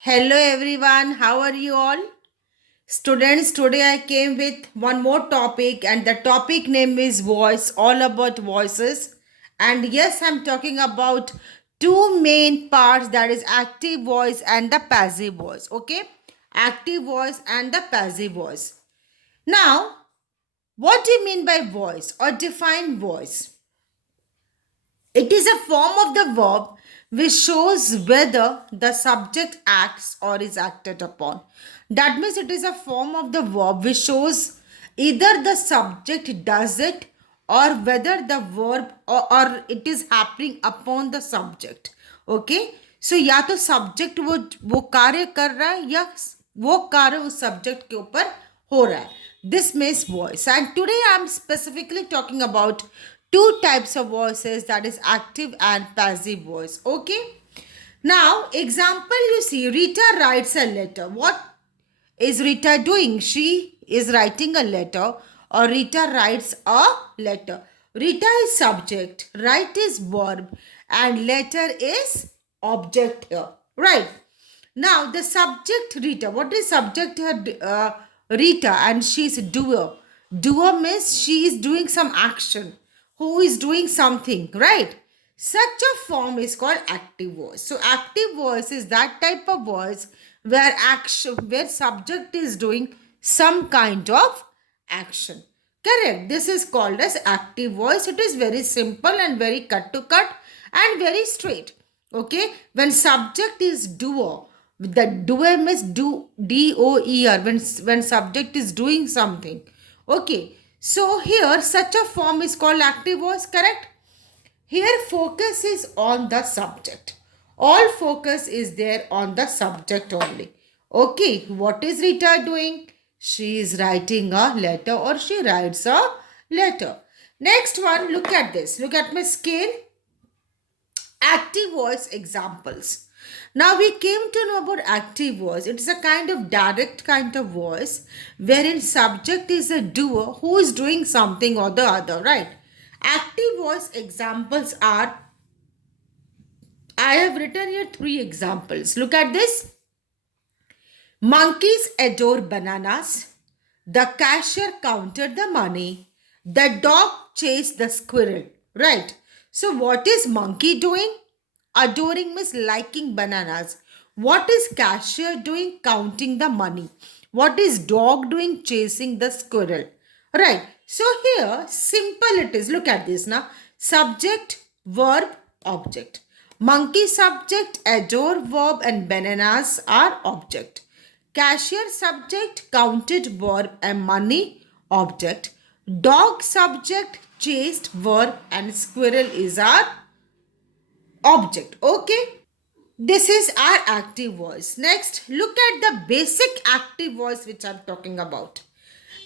Hello everyone, how are you all? Students, today I came with one more topic, and the topic name is voice, all about voices. And yes, I'm talking about two main parts, that is active voice and the passive voice. Okay? Active voice and the passive voice. Now, what do you mean by voice or define voice? It is a form of the verb which shows whether the subject acts or is acted upon. That means it is a form of the verb which shows either the subject does it or whether the verb or it is happening upon the subject. Okay? So या तो subject वो कार्य कर रहा है या वो कार्य उस subject के ऊपर हो रहा है. This means voice. And today I am specifically talking about two types of voices, that is active and passive voice. Okay. Now, example, you see, Rita writes a letter. What is Rita doing? She is writing a letter, or Rita writes a letter. Rita is subject, write is verb, and letter is object here. Right. Now, the subject Rita. What is subject here? Rita, and she is doer. Doer means she is doing some action. Who is doing something, right? Such a form is called active voice. So, active voice is that type of voice where action, where subject is doing some kind of action. Correct. This is called as active voice. It is very simple and very cut to cut and very straight. Okay. When subject is doer, the doer means do doer when subject is doing something. Okay. So here such a form is called active voice. Correct. Here focus is on the subject. All focus is there on the subject only. Okay, what is Rita doing? She is writing a letter, or she writes a letter. Next one, look at this. Look at my scale. Active voice examples. Now we came to know about active voice. It is a kind of direct kind of voice wherein subject is a doer who is doing something or the other, right? Active voice examples are, I have written here three examples. Look at this. Monkeys adore bananas. The cashier counted the money. The dog chased the squirrel. Right. So what is monkey doing? Adoring means liking bananas. What is cashier doing? Counting the money. What is dog doing? Chasing the squirrel. Right. So here, simple it is. Look at this now. Subject, verb, object. Monkey subject, adore verb, and bananas are object. Cashier subject, counted verb, and money object. Dog subject, chased verb, and squirrel is our object. Okay. This is our active voice. Next, look at the basic active voice which I'm talking about.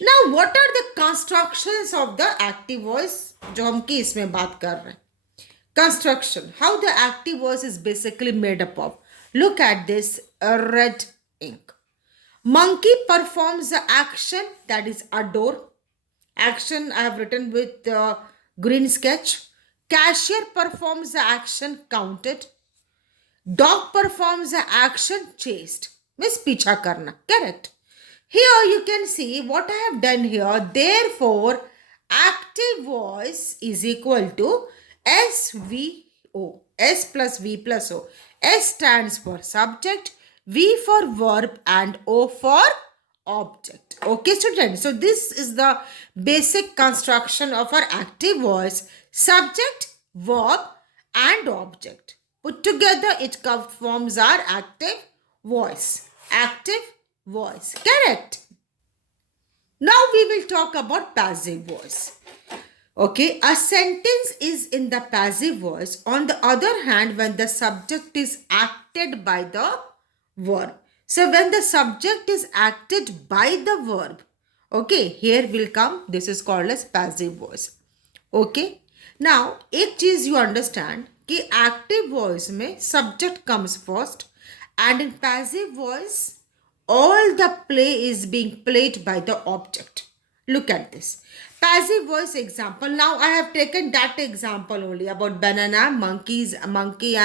Now, what are the constructions of the active voice जो हम कि इसमें बात कर रहे हैं? Construction. How the active voice is basically made up of. Look at this red ink. Monkey performs the action, that is adore. Action I have written with green sketch. Cashier performs the action counted. Dog performs the action chased. Means picha karna. Correct. Here you can see what I have done here. Therefore, active voice is equal to SVO. S plus V plus O. S stands for subject, V for verb, and O for object. Okay, students. So this is the basic construction of our active voice. Subject, verb, and object. Put together, it forms our active voice. Active voice. Correct. Now we will talk about passive voice. Okay, a sentence is in the passive voice. On the other hand, when the subject is acted by the verb. So when the subject is acted by the verb, okay, here will come, this is called as passive voice. Okay. Now, एक चीज you understand कि active voice में subject comes first, and in passive voice all the play is being played by the object. Look at this. Passive voice example. Now I have taken that example only about banana, monkey and monkey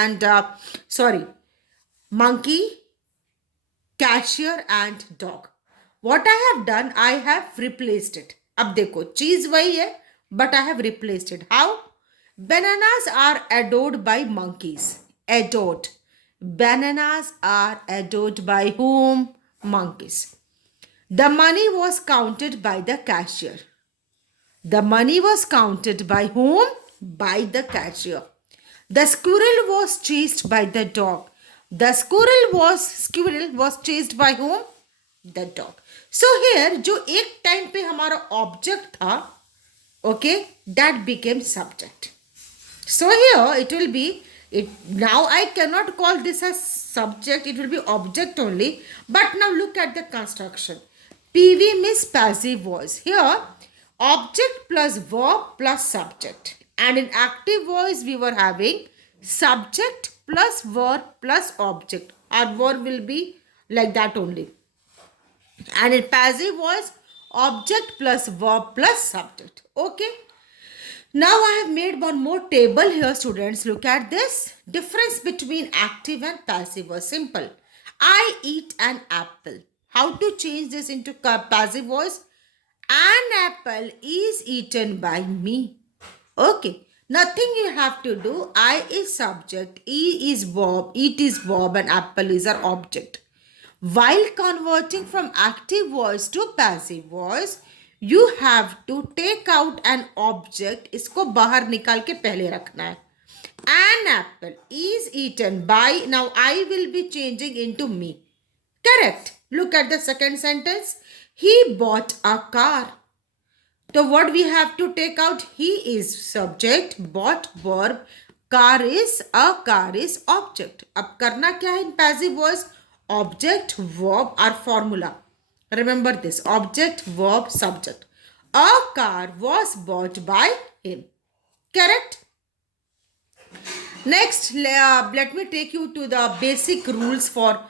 cashier and dog. What I have done, I have replaced it. अब देखो चीज वही है but I have replaced it. How? Bananas are adored by monkeys. Adored. Bananas are adored by whom? Monkeys. The money was counted by the cashier. The money was counted by whom? By the cashier. The squirrel was chased by the dog. The squirrel was chased by whom? The dog. So here जो एक time पे हमारा object था, okay, that became subject. So here it will be it now I cannot call this as subject, it will be object only. But now look at the construction. PV means passive voice. Here object plus verb plus subject. And in active voice we were having subject plus verb plus object. Our verb will be like that only. And in passive voice object plus verb plus subject. Okay. Now I have made one more table here, students. Look at this. Difference between active and passive voice. Simple. I eat an apple. How to change this into passive voice? An apple is eaten by me. Okay. Nothing you have to do. I is subject. E is verb. Eat is verb. And apple is our object. While converting from active voice to passive voice, you have to take out an object. इसको बाहर निकाल के पहले रखना है. An apple is eaten by. Now I will be changing into me. Correct. Look at the second sentence. He bought a car. So what we have to take out? He is subject, bought verb, car is object. अब करना क्या है in passive voice? Object, verb or formula. Remember this. Object, verb, subject. A car was bought by him. Correct? Next, let me take you to the basic rules for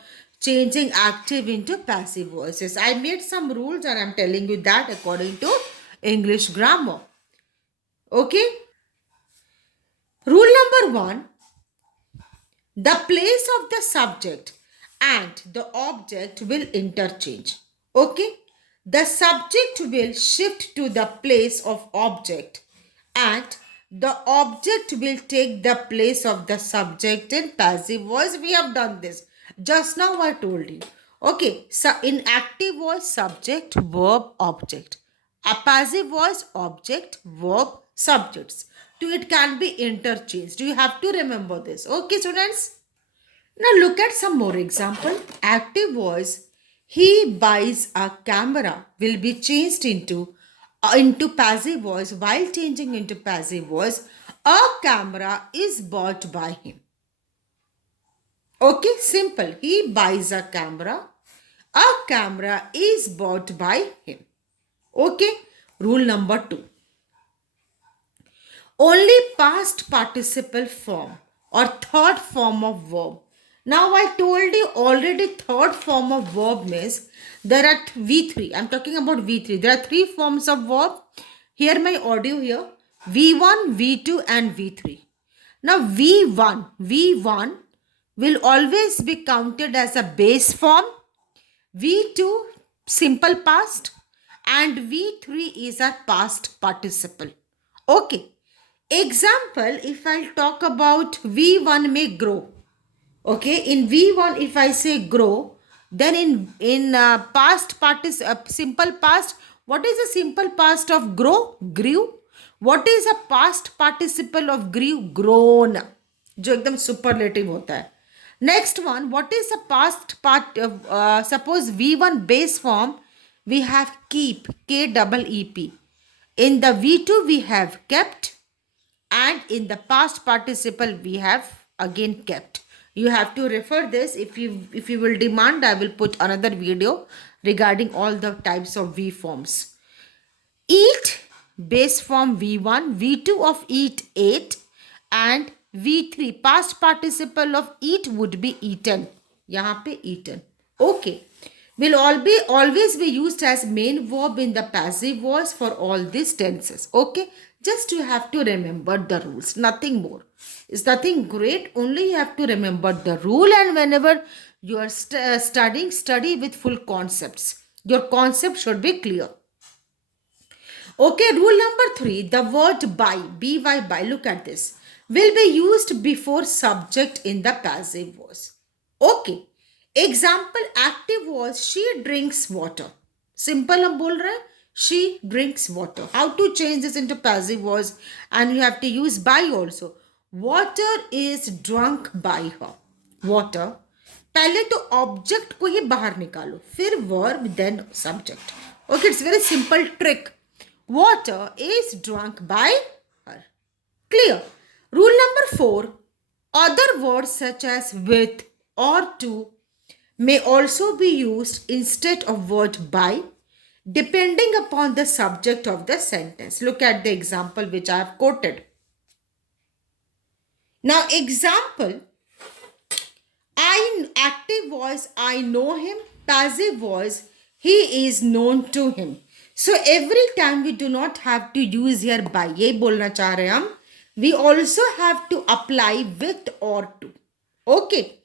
changing active into passive voices. I made some rules and I'm telling you that according to English grammar. Okay? Rule number 1. The place of the subject and the object will interchange. Okay? The subject will shift to the place of object and the object will take the place of the subject in passive voice. We have done this. Just now I told you. Okay, so in active voice, subject, verb, object. A passive voice, object, verb, subjects. So it can be interchanged. You have to remember this. Okay, students? Now look at some more example. Active voice, he buys a camera will be changed into passive voice. While changing into passive voice, a camera is bought by him. Okay, simple. He buys a camera. A camera is bought by him. Okay, rule number 2. Only past participle form or third form of verb. Now I told you already third form of verb means there are V3. I'm talking about V3. There are 3 forms of verb. Hear my audio here. V1, V2 and V3. Now V1 will always be counted as a base form. V2 simple past and V3 is a past participle. Okay. Example, if I'll talk about V1 may grow. Okay, in V1 if I say grow, then in past simple past, what is the simple past of grow? Grew. What is a past participle of grew? Grown. जो एकदम superlative होता है. Next one, what is the past part of suppose V1 base form we have keep, K-E-E-P. In the V2 we have kept and in the past participle we have again kept. You have to refer this. If you will demand, I will put another video regarding all the types of V forms. Eat, base form V1, V2 of eat, ate, and V3, past participle of eat would be eaten. यहाँ पे eaten. Okay. Will always be used as main verb in the passive voice for all these tenses. Okay. Just you have to remember the rules. Nothing more. It's nothing great. Only you have to remember the rule, and whenever You are studying, study with full concepts. Your concept should be clear. Okay, rule number 3, the word by, look at this, will be used before subject in the passive voice. Okay, example active voice, she drinks water. Simple हम बोल रहे हैं, she drinks water. How to change this into passive voice? And you have to use by also. Water is drunk by her. Water, पहले तो object को ही बाहर निकालो, फिर verb then subject. Okay, it's very simple trick. Water is drunk by her. Clear. Rule number 4. Other words such as with or to may also be used instead of word by depending upon the subject of the sentence. Look at the example which I have quoted. Now, example, active voice, I know him. Passive voice, he is known to him. So every time we do not have to use here by, ये बोलना चाह रहे हम, we also have to apply with or to. Okay.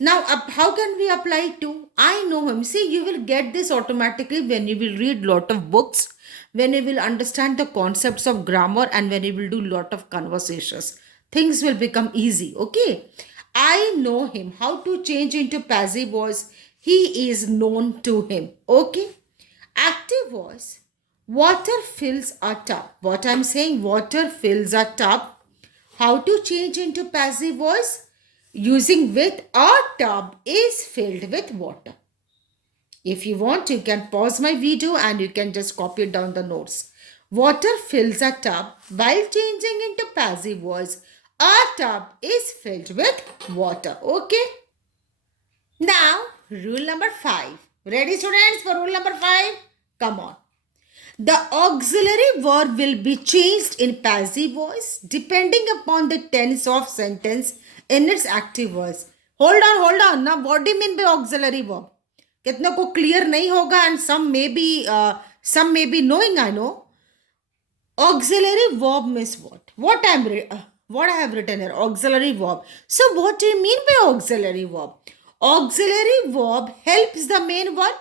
Now, how can we apply to? I know him. See, you will get this automatically when you will read lot of books, when you will understand the concepts of grammar, and when you will do lot of conversations. Things will become easy. Okay. I know him. How to change into passive voice? He is known to him. Okay. Active voice. Water fills a tub. What I'm saying, water fills a tub. How to change into passive voice? Using with, a tub is filled with water. If you want, you can pause my video and you can just copy down the notes. Water fills a tub. While changing into passive voice, a tub is filled with water. Okay. Now, rule number 5. Ready, students, for rule number 5? Come on. The auxiliary verb will be changed in passive voice depending upon the tense of sentence in its active voice. Hold on. Now, what do you mean by auxiliary verb? कितनों को clear नहीं होगा, and some may be knowing, I know. Auxiliary verb means what? What I have written here, auxiliary verb. So what do you mean by auxiliary verb? Auxiliary verb helps the main verb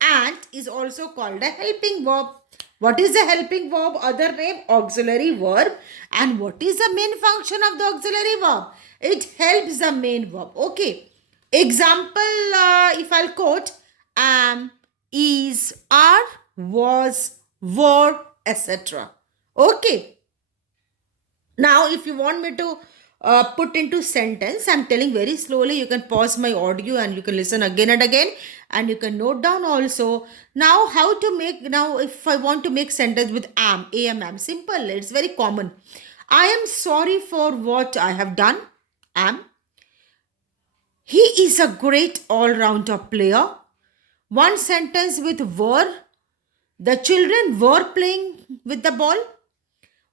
and is also called a helping verb. What is the helping verb? Other name, auxiliary verb. And what is the main function of the auxiliary verb? It helps the main verb. Okay. Example, if I'll quote, am, is, are, was, were, etc. Okay. Now, if you want me to put into sentence, I'm telling very slowly. You can pause my audio and you can listen again and again, and you can note down also. Now, how to make, now if I want to make sentence with am, simple. It's very common. I am sorry for what I have done. Am. He is a great all-rounder player. One sentence with were. The children were playing with the ball.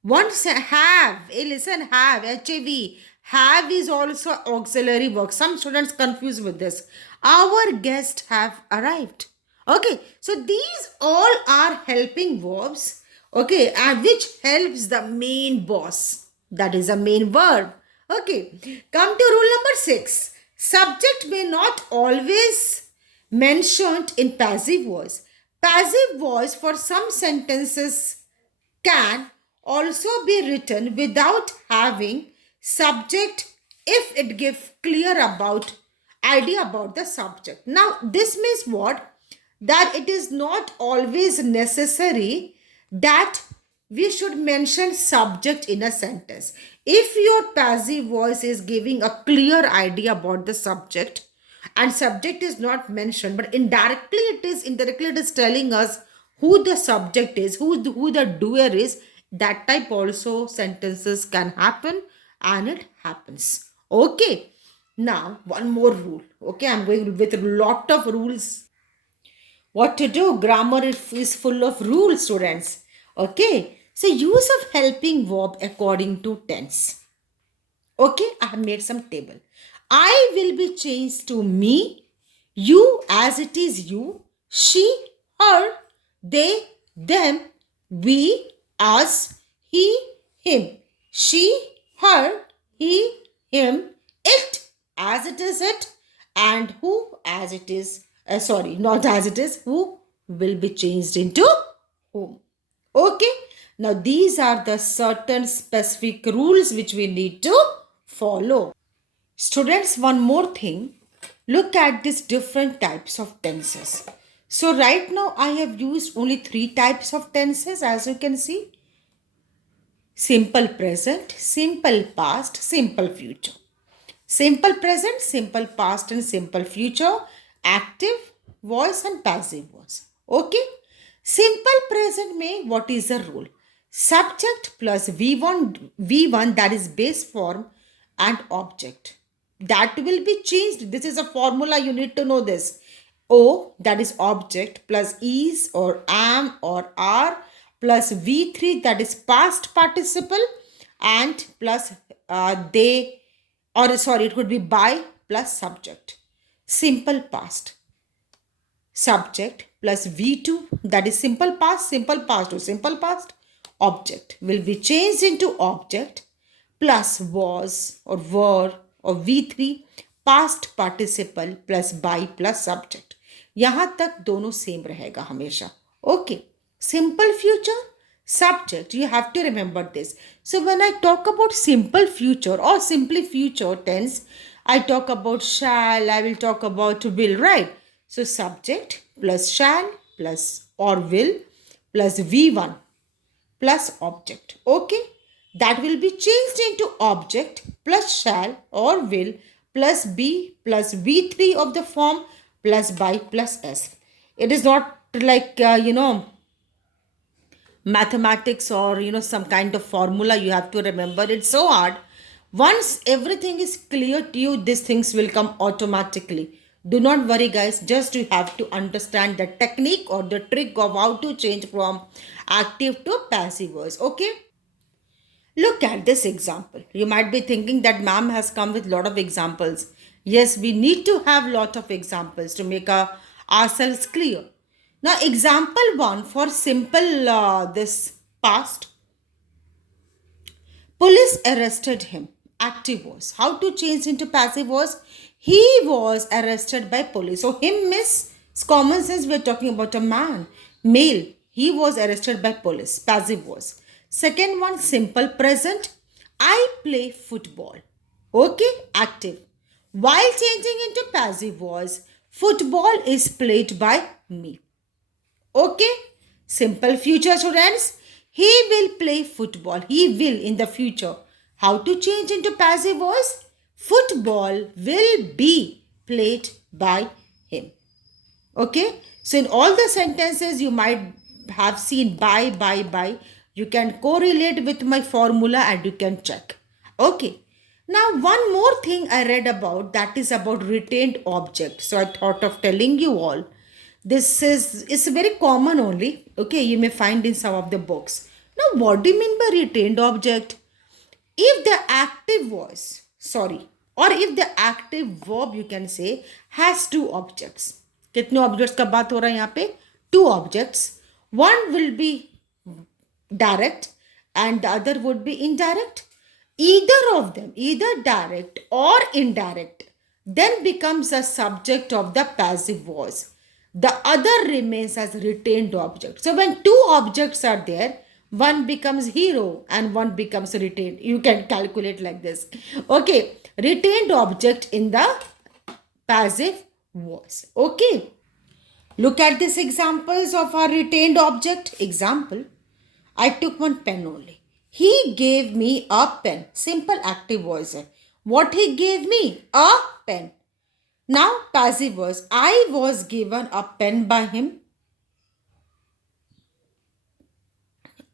Once have, listen, have, H-A-V, have is also auxiliary verb. Some students confuse with this. Our guests have arrived. Okay, so these all are helping verbs, okay, and which helps the main boss. That is a main verb. Okay, come to rule number 6. Subject may not always mentioned in passive voice. Passive voice for some sentences can also be written without having subject if it gives clear idea about the subject. Now, this means what? That it is not always necessary that we should mention subject in a sentence. If your passive voice is giving a clear idea about the subject and subject is not mentioned, but indirectly it is telling us who the subject is, who the doer is, that type also sentences can happen, and it happens. Okay. Now, one more rule. Okay, I'm going with a lot of rules. What to do? Grammar is full of rules, students. Okay. So, use of helping verb according to tense. Okay, I have made some table. I will be changed to me, you as it is you, she, her, they, them, we, us, he, him, she, her, he, him, it as it is it, and who as it is, sorry, not as it is, who will be changed into whom. Okay, now these are the certain specific rules which we need to follow. Students, one more thing, look at these different types of tenses. So right now I have used only three types of tenses, as you can see: simple present, simple past, simple future. Simple present, simple past and simple future, active voice and passive voice. Okay. Simple present में what is the rule? Subject plus V1 that is base form and object. That will be changed. This is a formula, you need to know this. O that is object plus is or am or are plus V3 that is past participle and plus they, or sorry, it could be by plus subject. Simple past. Subject plus V2 that is simple past to simple past. Object will be changed into object plus was or were or V3 past participle plus by plus subject. यहां तक दोनों same रहेगा हमेशा. Okay. Simple future, subject, you have to remember this. So when I talk about simple future or simply future tense, I talk about shall, I will talk about will, right? So subject plus shall plus or will plus V1 plus object. Okay, that will be changed into object plus shall or will plus B plus V3 of the form plus by plus S. It is not like mathematics or some kind of formula you have to remember. It's so hard. Once everything is clear to you, these things will come automatically. Do not worry guys, just you have to understand the technique or the trick of how to change from active to passive voice. Okay, look at this example. You might be thinking that ma'am has come with lot of examples. Yes, we need to have lot of examples to make ourselves clear. Now example 1 for simple this past. Police arrested him. Active voice. How to change into passive voice? He was arrested by police. So him means common sense, we are talking about a man. Male. He was arrested by police. Passive voice. Second one, simple present. I play football. Okay, active. While changing into passive voice, football is played by me. Okay, simple future students. He will play football. He will in the future. How to change into passive voice? Football will be played by him. Okay, so in all the sentences you might have seen by. You can correlate with my formula and you can check. Okay, now one more thing I read about, that is about retained object. So I thought of telling you all. This is very common only. Okay, you may find in some of the books. Now what do you mean by retained object? If the active voice, sorry, or if the active verb you can say has two objects. कितने objects का बात हो रहा है यहाँ पे? Two objects. One will be direct and the other would be indirect. Either of them, either direct or indirect, then becomes a subject of the passive voice. The other remains as retained object. So when two objects are there, one becomes hero and one becomes retained. You can calculate like this. Okay, retained object in the passive voice. Okay, look at these examples of our retained object. Example, I took one pen only. He gave me a pen. Simple active voice. What he gave me? A pen. Now passive voice. I was given a pen by him.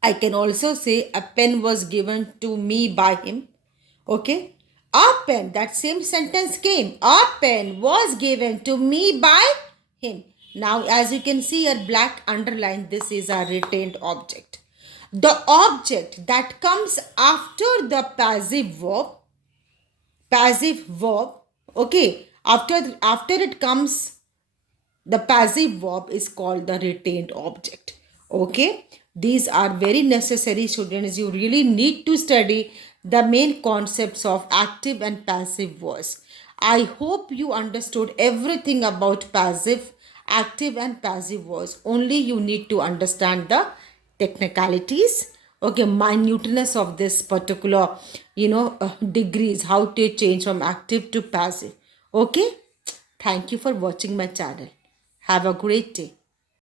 I can also say a pen was given to me by him. Okay. A pen, that same sentence came. A pen was given to me by him. Now as you can see here, black underline, this is a retained object. The object that comes after the passive verb, okay, after it comes the passive verb is called the retained object. Okay, these are very necessary students. You really need to study the main concepts of active and passive voice. I hope you understood everything about passive, active, and passive voice. Only you need to understand the technicalities, okay, minuteness of this particular, degrees, how to change from active to passive. Okay, thank you for watching my channel. Have a great day.